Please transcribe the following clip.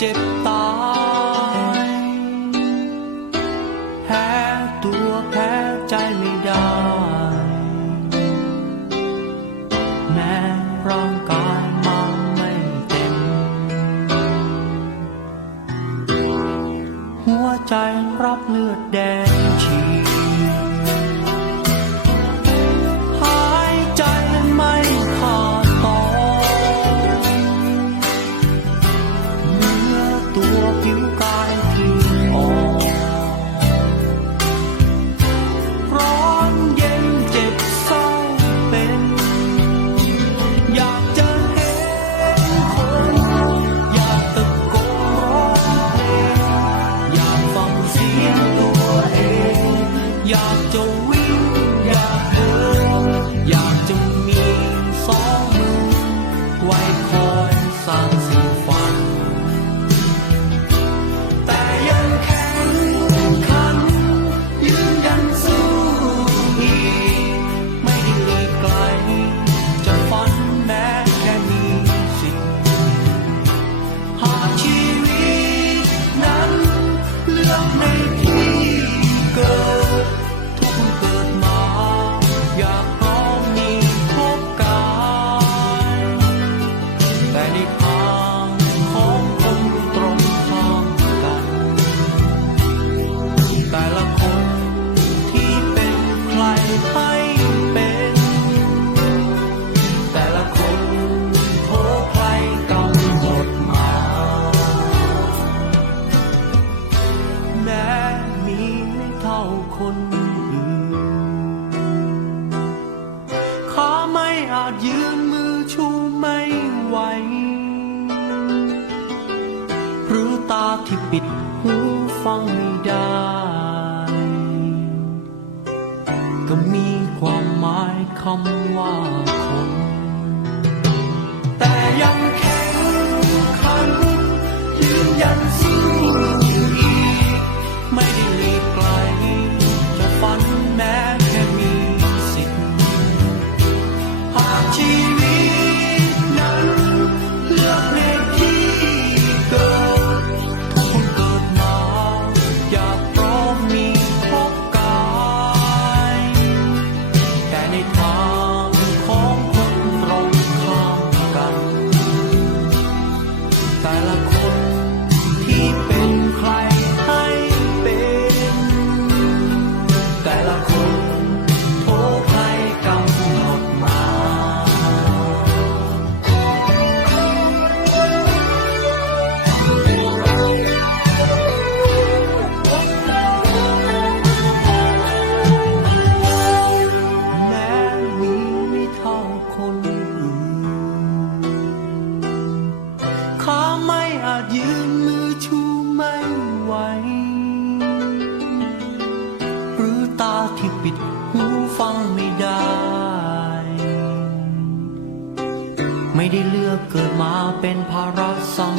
เจ็บตายแพ้ตัวแพ้ใจไม่ได้ แม้ร่างกายมาไม่เต็ม หัวใจรับเลือดแดง พที่ปิดหูฟังไม่ได้ ก็มีความหมายคำว่าคน แต่ยังแค่ิดหูฟังไม่ได้ ไม่ได้เลือกเกิดมาเป็นภาระสัง